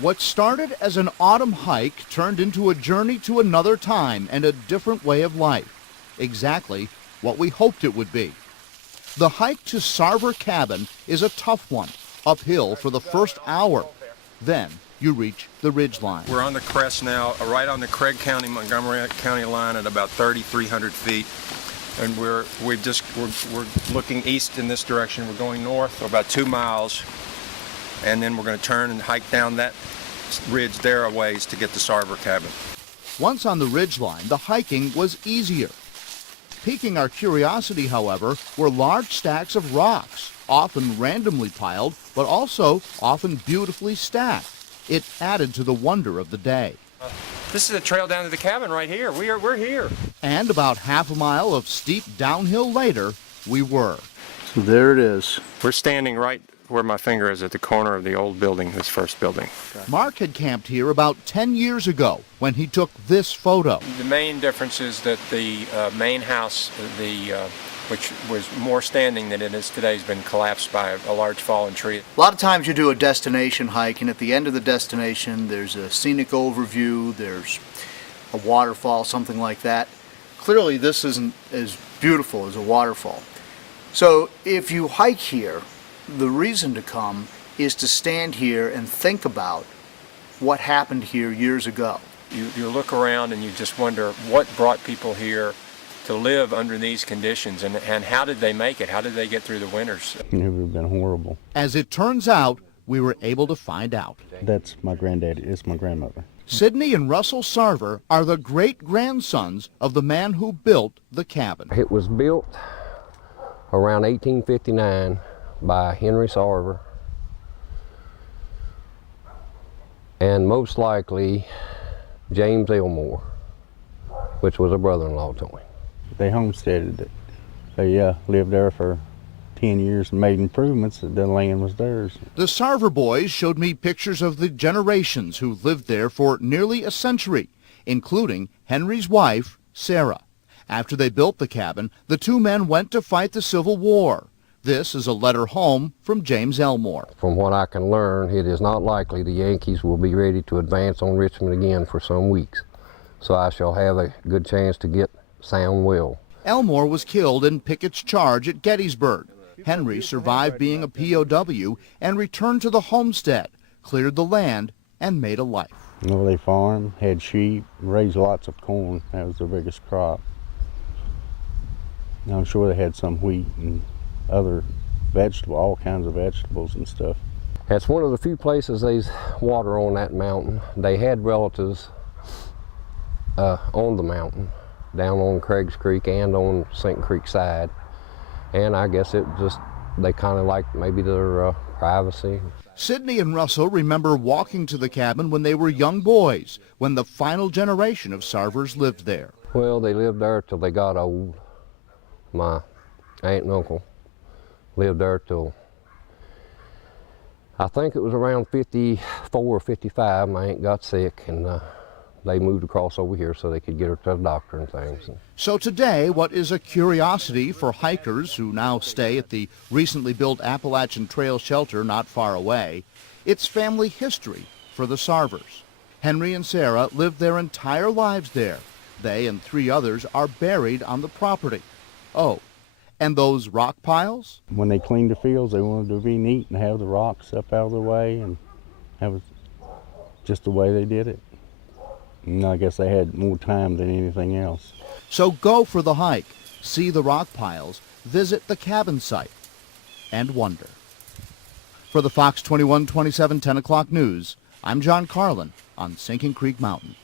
What started as an autumn hike turned into a journey to another time and a different way of life. Exactly what we hoped it would be. The hike to Sarver Cabin is a tough one, uphill for the first hour. Then you reach the ridge line. We're on the crest now, right on the Craig County, Montgomery County line at about 3,300 feet. And we're looking east in this direction. We're going north about 2 miles. And then we're going to turn and hike down that ridge there a ways to get to Sarver Cabin. Once on the ridge line, the hiking was easier. Piquing our curiosity, however, were large stacks of rocks, often randomly piled, but also often beautifully stacked. It added to the wonder of the day. This is a trail down to the cabin right here. We're here. And about half a mile of steep downhill later, we were. So there it is. We're standing right where my finger is at the corner of the old building, this first building. Mark had camped here about 10 years ago when he took this photo. The main difference is that the main house, which was more standing than it is today, has been collapsed by a large fallen tree. A lot of times you do a destination hike, and at the end of the destination there's a scenic overview, there's a waterfall, something like that. Clearly this isn't as beautiful as a waterfall. So if you hike here, the reason to come is to stand here and think about what happened here years ago. You look around and you just wonder what brought people here to live under these conditions, and how did they make it? How did they get through the winters? It would have been horrible. As it turns out, we were able to find out. That's my granddaddy. It's my grandmother. Sidney and Russell Sarver are the great-grandsons of the man who built the cabin. It was built around 1859 by Henry Sarver, and most likely James Elmore, which was a brother-in-law to him. They homesteaded it. They lived there for 10 years and made improvements. The land was theirs. The Sarver boys showed me pictures of the generations who lived there for nearly a century, including Henry's wife, Sarah. After they built the cabin, the two men went to fight the Civil War. This is a letter home from James Elmore. From what I can learn, it is not likely the Yankees will be ready to advance on Richmond again for some weeks, so I shall have a good chance to get sound well. Elmore was killed in Pickett's charge at Gettysburg. Henry survived being a POW and returned to the homestead, cleared the land, and made a life. You know, they farmed, had sheep, raised lots of corn. That was their biggest crop. And I'm sure they had some wheat and other vegetables, all kinds of vegetables and stuff. That's one of the few places there's water on that mountain. They had relatives on the mountain, down on Craig's Creek and on St. Creek side. And I guess they kind of liked maybe their privacy. Sidney and Russell remember walking to the cabin when they were young boys, when the final generation of Sarvers lived there. Well, they lived there till they got old. My aunt and uncle lived there till, I think it was around 54 or 55. My aunt got sick, and they moved across over here so they could get her to the doctor and things. So today, what is a curiosity for hikers who now stay at the recently built Appalachian Trail shelter not far away, it's family history for the Sarvers. Henry and Sarah lived their entire lives there. They and 3 others are buried on the property. Oh, and those rock piles? When they cleaned the fields, they wanted to be neat and have the rocks up out of the way, and that was just the way they did it. And I guess they had more time than anything else. So go for the hike, see the rock piles, visit the cabin site, and wonder. For the Fox 21/27 10 o'clock news, I'm John Carlin on Sinking Creek Mountain.